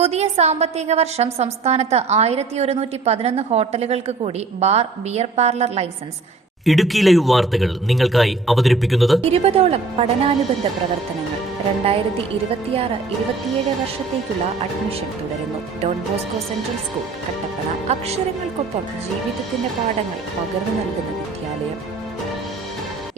പുതിയ സാമ്പത്തിക വർഷം സംസ്ഥാനത്ത് 1111 ഹോട്ടലുകൾക്ക് കൂടി bar, beer parlour licence. Idukki live വാർത്തകൾ നിങ്ങൾക്കായി അവതരിപ്പിക്കുന്നത് 20ഓളം പഠനാനുബന്ധ പ്രവർത്തനങ്ങൾ. 2026-27 വർഷത്തേക്കുള്ള അഡ്മിഷൻ തുടരുന്നു. Don Bosco central school, Kattappana. അക്ഷരങ്ങൾക്കൊപ്പം ജീവിതത്തിന്റെ പാഠങ്ങൾ പകർന്നു നൽകുന്ന വിദ്യാലയം.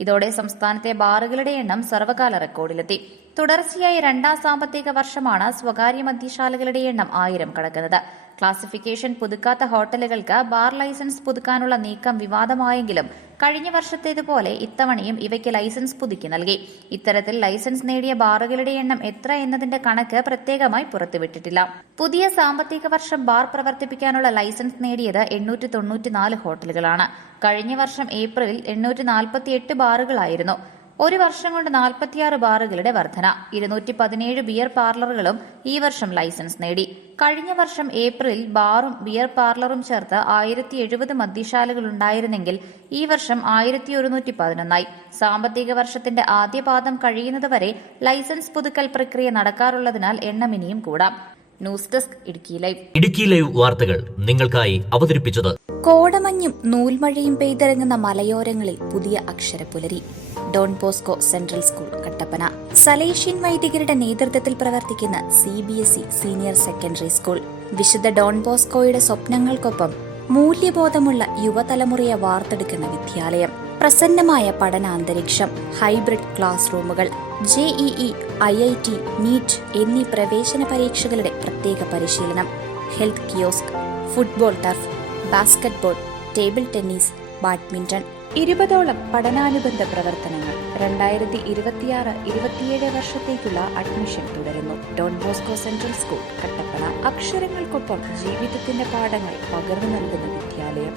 ഇതോടെ സംസ്ഥാനത്തെ ബാറുകളുടെ എണ്ണം സർവകാല റെക്കോർഡിലെത്തി. തുടർച്ചയായി രണ്ടാം സാമ്പത്തിക വർഷമാണ് സ്വകാര്യ മദ്യശാലകളുടെ എണ്ണം 1000 കടക്കുന്നത്. ക്ലാസിഫിക്കേഷൻ പുതുക്കാത്ത ഹോട്ടലുകൾക്ക് ബാർ ലൈസൻസ് പുതുക്കാനുള്ള നീക്കം വിവാദമായെങ്കിലും കഴിഞ്ഞ വർഷത്തേതുപോലെ ഇത്തവണയും ഇവയ്ക്ക് ലൈസൻസ് പുതുക്കി നൽകി. ഇത്തരത്തിൽ ലൈസൻസ് നേടിയ ബാറുകളുടെ എണ്ണം എത്ര എന്നതിന്റെ കണക്ക് പ്രത്യേകമായി പുറത്തുവിട്ടിട്ടില്ല. പുതിയ സാമ്പത്തിക വർഷം ബാർ പ്രവർത്തിപ്പിക്കാനുള്ള ലൈസൻസ് നേടിയത് 894 ഹോട്ടലുകളാണ്. കഴിഞ്ഞ വർഷം ഏപ്രിലിൽ 848 ബാറുകളായിരുന്നു. ഒരു വർഷം കൊണ്ട് 46 ബാറുകളുടെ വർധന. 217 ബിയർ പാർലറുകളും ഈ വർഷം ലൈസൻസ് നേടി. കഴിഞ്ഞ വർഷം ഏപ്രിലിൽ ബാറും ബിയർ പാർലറും ചേർത്ത് 1070 മദ്യശാലകൾ ഉണ്ടായിരുന്നെങ്കിൽ ഈ വർഷം 1111. സാമ്പത്തിക വർഷത്തിന്റെ ആദ്യപാദം കഴിയുന്നതുവരെ ലൈസൻസ് പുതുക്കൽ പ്രക്രിയ നടക്കാറുള്ളതിനാൽ എണ്ണം ഇനിയും കൂടാം. News desk Idukki live. Idukki live വാർത്തകൾ നിങ്ങൾക്കായി അവതരിപ്പിച്ചത് കോടമഞ്ഞും നൂൽമഴയും പെയ്തിറങ്ങുന്ന മലയോരങ്ങളിൽ പുതിയ അക്ഷരപ്പുലരി. Don Bosco central school, Kattappana. Salesian വൈദികരുടെ നേതൃത്വത്തിൽ പ്രവർത്തിക്കുന്ന CBSE സീനിയർ സെക്കൻഡറി സ്കൂൾ. വിശുദ്ധ ഡോൺ ബോസ്കോയുടെ സ്വപ്നങ്ങൾക്കൊപ്പം മൂല്യബോധമുള്ള യുവതലമുറയെ വാർത്തെടുക്കുന്ന വിദ്യാലയം. പ്രസന്നമായ പഠനാന്തരീക്ഷം, ഹൈബ്രിഡ് ക്ലാസ് റൂമുകൾ, JEE, IIT, NEET എന്നീ പ്രവേശന പരീക്ഷകളുടെ പ്രത്യേക പരിശീലനം, health kiosk, football turf, basketball, table tennis, badminton. 20ഓളം പഠനാനുബന്ധ പ്രവർത്തനങ്ങൾ. 2026-27 വർഷത്തേക്കുള്ള അഡ്മിഷൻ തുടരുന്നു. Don Bosco central school, Kattappana. അക്ഷരങ്ങൾക്കൊപ്പം ജീവിതത്തിന്റെ പാഠങ്ങൾ പകർന്നു നൽകുന്ന വിദ്യാലയം.